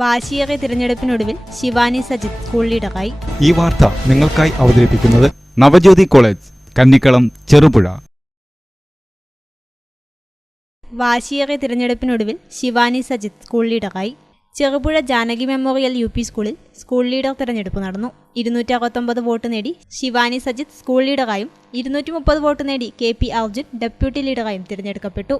വാശിയേറിയ തിരഞ്ഞെടുപ്പിനൊടുവിൽ ശിവാനി സജിത്ത് സ്കൂൾ ലീഡറായി. ഈ വാർത്ത നിങ്ങൾക്കായി അവതരിപ്പിക്കുന്നത് നവജ്യോതി കോളേജ്, കന്നിക്കളം, ചെറുപുഴ. വാശിയേറിയ തിരഞ്ഞെടുപ്പിനൊടുവിൽ ശിവാനി സജിത്ത് സ്കൂൾ ലീഡറായി. ചെറുപുഴ ജാനകി മെമ്മോറിയൽ UP സ്കൂളിൽ സ്കൂൾ ലീഡർ തിരഞ്ഞെടുപ്പ് നടന്നു. 269 വോട്ട് നേടി ശിവാനി സജിത്ത് സ്കൂൾ ലീഡറായും 230 വോട്ട് നേടി KP അർജുൻ ഡെപ്യൂട്ടി ലീഡറായും തിരഞ്ഞെടുക്കപ്പെട്ടു.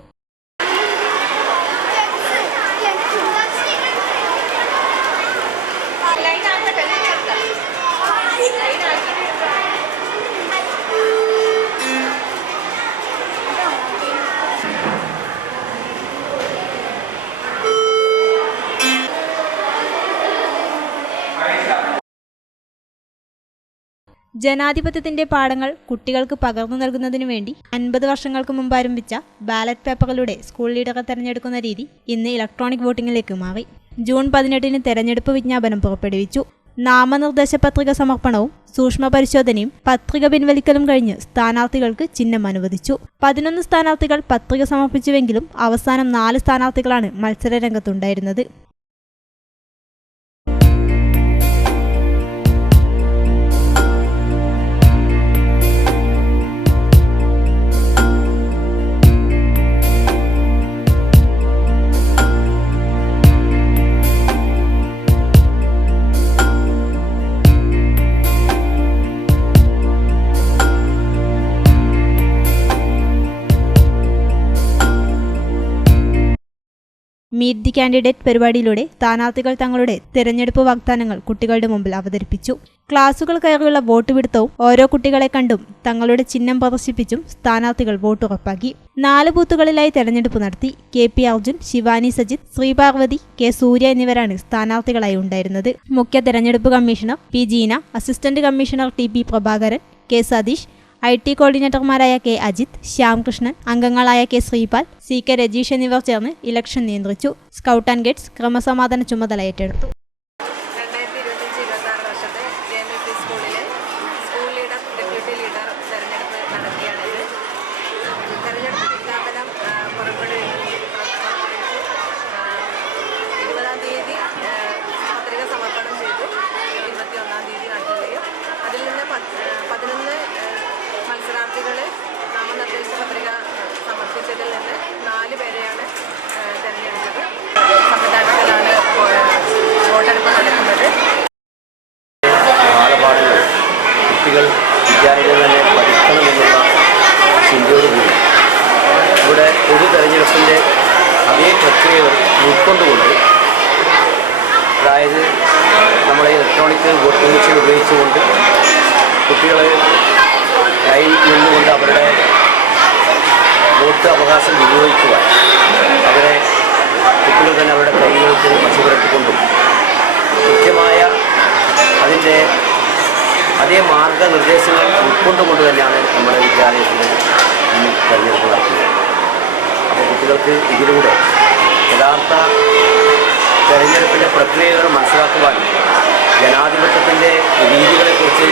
ജനാധിപത്യത്തിന്റെ പാഠങ്ങൾ കുട്ടികൾക്ക് പകർന്നു നൽകുന്നതിനു വേണ്ടി 50 വർഷങ്ങൾക്ക് മുമ്പ് ആരംഭിച്ച ബാലറ്റ് പേപ്പറിലൂടെ സ്കൂൾ ലീഡറെ തെരഞ്ഞെടുക്കുന്ന രീതി ഇന്ന് ഇലക്ട്രോണിക് വോട്ടിംഗിലേക്ക് മാറി. ജൂൺ 18-ന് തെരഞ്ഞെടുപ്പ് വിജ്ഞാപനം പുറപ്പെടുവിച്ചു. നാമനിർദ്ദേശ പത്രിക സമർപ്പണവും സൂക്ഷ്മ പരിശോധനയും പത്രിക പിൻവലിക്കലും കഴിഞ്ഞ് സ്ഥാനാർത്ഥികൾക്ക് ചിഹ്നം അനുവദിച്ചു. 11 സ്ഥാനാർത്ഥികൾ പത്രിക സമർപ്പിച്ചുവെങ്കിലും അവസാനം 4 സ്ഥാനാർത്ഥികളാണ് മത്സര രംഗത്തുണ്ടായിരുന്നത്. മീറ്റ് ദി കാൻഡിഡേറ്റ് പരിപാടിയിലൂടെ സ്ഥാനാർത്ഥികൾ തങ്ങളുടെ തിരഞ്ഞെടുപ്പ് വാഗ്ദാനങ്ങൾ കുട്ടികളുടെ മുമ്പിൽ അവതരിപ്പിച്ചു. ക്ലാസുകൾ കയറിയുള്ള വോട്ട് പിടുത്തവും ഓരോ കുട്ടികളെ കണ്ടും തങ്ങളുടെ ചിഹ്നം പ്രദർശിപ്പിച്ചും സ്ഥാനാർത്ഥികൾ വോട്ട് ഉറപ്പാക്കി. 4 ബൂത്തുകളിലായി തെരഞ്ഞെടുപ്പ് നടത്തി. KP അർജുൻ, ശിവാനി സജിത്ത്, ശ്രീപാർവതി, K സൂര്യ എന്നിവരാണ് സ്ഥാനാർത്ഥികളായി ഉണ്ടായിരുന്നത്. മുഖ്യ തെരഞ്ഞെടുപ്പ് commissioner P Jeena, assistant commissioner TP Prabhakaran, K Satheesh, IT കോർഡിനേറ്റർമാരായ K അജിത്, ശ്യാംകൃഷ്ണൻ, അംഗങ്ങളായ K ശ്രീപാൽ, CK രജീഷ് എന്നിവർ ചേർന്ന് ഇലക്ഷൻ നിയന്ത്രിച്ചു. സ്കൗട്ട് ആൻഡ് ഗൈഡ്സ് ക്രമസമാധാന ചുമതല ഏറ്റെടുത്തു. 2025-26 വർഷത്തെ JMP സ്കൂളിലെ സ്കൂൾ ലീഡർ, ഡെപ്യൂട്ടി ലീഡർ തെരഞ്ഞെടുപ്പ് നടത്തിയാണിത്. തെരഞ്ഞെടുപ്പ് വിജ്ഞാപനം പുറപ്പെടുവിച്ചു. 20-ാം തീയതി പത്രിക സമർപ്പണം ചെയ്തു. 21-ാം തീയതി നടത്തുകയും അതിൽ നിന്ന് 11 മത്സരാർത്ഥികളെ നാമനിർദ്ദേശ പത്രിക സമർപ്പിച്ചതിൽ നിന്ന് 4 പേരെയാണ് തിരഞ്ഞെടുത്തത്. സംവിധാനത്തിലാണ് വോട്ടെടുപ്പ് നടക്കുന്നത്. ബാലപാഠങ്ങൾ കുട്ടികൾ വിദ്യാലയത്തിൽ തന്നെ പഠിക്കണമെന്നുള്ള ചിന്തയോടുകൂടി ഇവിടെ പൊതു തെരഞ്ഞെടുപ്പിൻ്റെ അതേ പ്രക്രിയകൾ ഉൾക്കൊണ്ടുകൊണ്ട്, അതായത് നമ്മുടെ ഇലക്ട്രോണിക് വോട്ടിംഗ് മെഷീൻ ഉപയോഗിച്ചുകൊണ്ട് കുട്ടികൾ ലൈനിൽ നിന്നുകൊണ്ട് അവരുടെ വോട്ട് അവകാശം വിനിയോഗിക്കുവാൻ അവരെ കുട്ടികൾ തന്നെ അവരുടെ കൈകൾക്ക് വശപ്പെടുത്തിക്കൊണ്ടും കൃത്യമായ അതിൻ്റെ അതേ മാർഗനിർദ്ദേശങ്ങൾ ഉൾക്കൊണ്ടുകൊണ്ട് തന്നെയാണ് നമ്മുടെ വിദ്യാലയത്തിൽ തിരഞ്ഞെടുപ്പ് നടത്തുന്നത്. അപ്പോൾ കുട്ടികൾക്ക് ഇതിലൂടെ യഥാർത്ഥ തെരഞ്ഞെടുപ്പിൻ്റെ പ്രക്രിയകൾ മനസ്സിലാക്കുവാനും ജനാധിപത്യത്തിൻ്റെ രീതികളെക്കുറിച്ച്